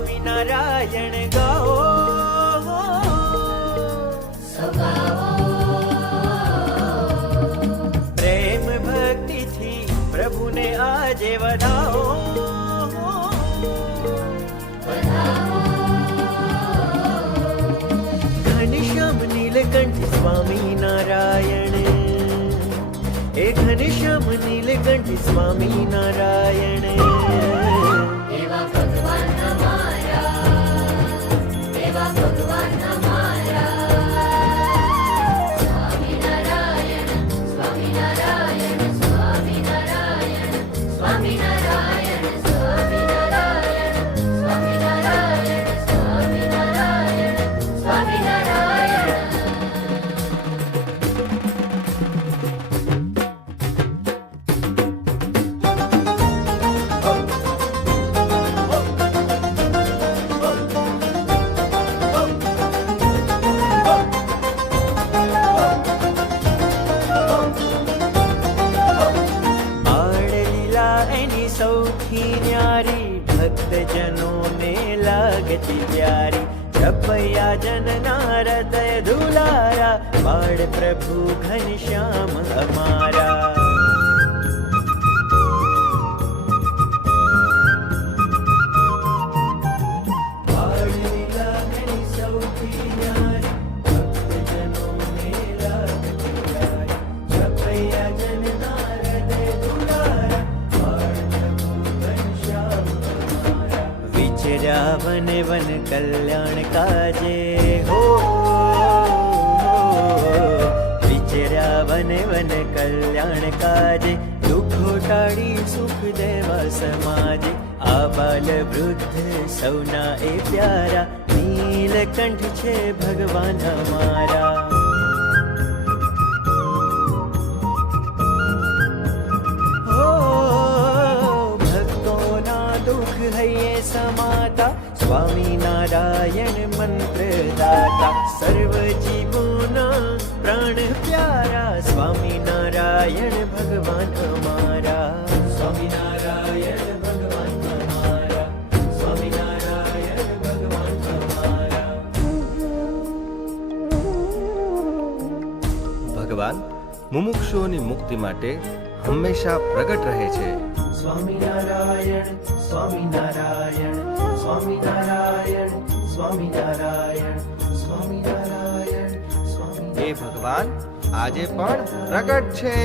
સ્વામિનારાયણ ગાઓ, પ્રેમ ભક્તિથી પ્રભુને આજે વધાવો. ઘનશ્યામ નીલકંઠ સ્વામિનારાયણ, એ ઘનશ્યામ નીલકંઠ સ્વામિનારાયણ. એવા ભગવાન અમારા, એવા ભગવાન અમારા. સ્વામિનારાયણ, સ્વામિનારાયણ, સ્વામિનારાયણ, સ્વામિનારાયણ, સ્વામિનારાયણ, સ્વામિનારાયણ, સ્વામિનારાયણ, સ્વામિનારાયણ. બાળલીલા એની સૌથી ન્યારી, ભક્તજનોને લાગતી પ્યારી. જપયા જનના હૃદય દુલારા, બાળ પ્રભુ ઘનશ્યામ અમારા. બાળલીલા એની સૌથી ન્યારી, ભક્તજનોને લાગતી પ્યારી. જપયા જનના હૃદય દુલારા, બાળ પ્રભુ ઘનશ્યામ અમારા. વિચર્યા વન વન કલ્યાણ કાજે હો, વિચર્યા વન વન કલ્યાણ કાજે. દુઃખો ટાળી સુખ દેવા સમાજે, આ બાલ વૃદ્ધ સૌના એ પ્યારા. નીલકંઠ છે ભગવાન અમારા. હો ભક્તોના દુઃખ હૈયે સમાતા, સ્વામિનારાયણ મંત્રદાતા. સર્વ જીવોના પ્રાણ પ્યારા, સ્વામિનારાયણ ભગવાન અમારા. સ્વામિનારાયણ ભગવાન અમારા, સ્વામિનારાયણ ભગવાન અમારા. ભગવાન મુમુક્ષુઓની મુક્તિ માટે હંમેશા પ્રગટ રહે છે. સ્વામિનારાયણ, સ્વામિનારાયણ, સ્વામિનારાયણ, સ્વામિનારાયણ, સ્વામિનારાયણ, સ્વામિનારાયણ. એ ભગવાન આજે પણ પ્રગટ છે.